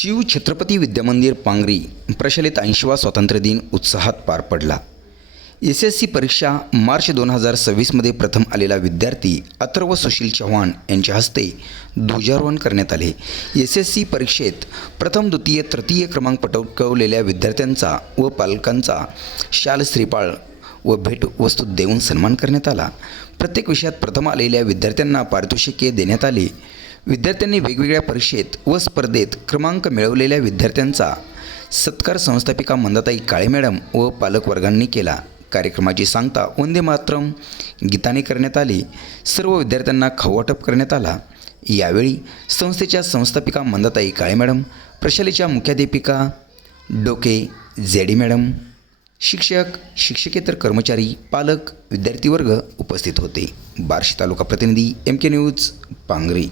शिव छत्रपती विद्यामंदिर पांगरी प्रचलित 80वा स्वातंत्र्य दिन उत्साहात पार पडला। एस-एस-सी परीक्षा मार्च 2026मध्ये प्रथम आलेला विद्यार्थी अथर्व सुशील चव्हाण यांच्या हस्ते ध्वजारोहण करण्यात आले। एस-एस-सी परीक्षेत प्रथम, द्वितीय, तृतीय क्रमांक पटकावलेल्या विद्यार्थ्यांचा व पालकांचा शाल, श्रीफळ व भेटवस्तू देऊन सन्मान करण्यात आला। प्रत्येक विषयात प्रथम आलेल्या विद्यार्थ्यांना पारितोषिके देण्यात आली। विद्यार्थ्यांनी वेगवेगळ्या परीक्षेत व स्पर्धेत क्रमांक मिळवलेल्या विद्यार्थ्यांचा सत्कार संस्थापिका मंदाताई काळे मॅडम व पालकवर्गांनी केला। कार्यक्रमाची सांगता वंदे मातरम गीताने करण्यात आली। सर्व विद्यार्थ्यांना खाऊ वाटप करण्यात आला। यावेळी संस्थेच्या संस्थापिका मंदाताई काळे मॅडम, प्रशालेच्या मुख्याध्यापिका डोके जेडी मॅडम, शिक्षक, शिक्षकेतर कर्मचारी, पालक, विद्यार्थी वर्ग उपस्थित होते। बार्शी तालुका प्रतिनिधी MK न्यूज पांगरी।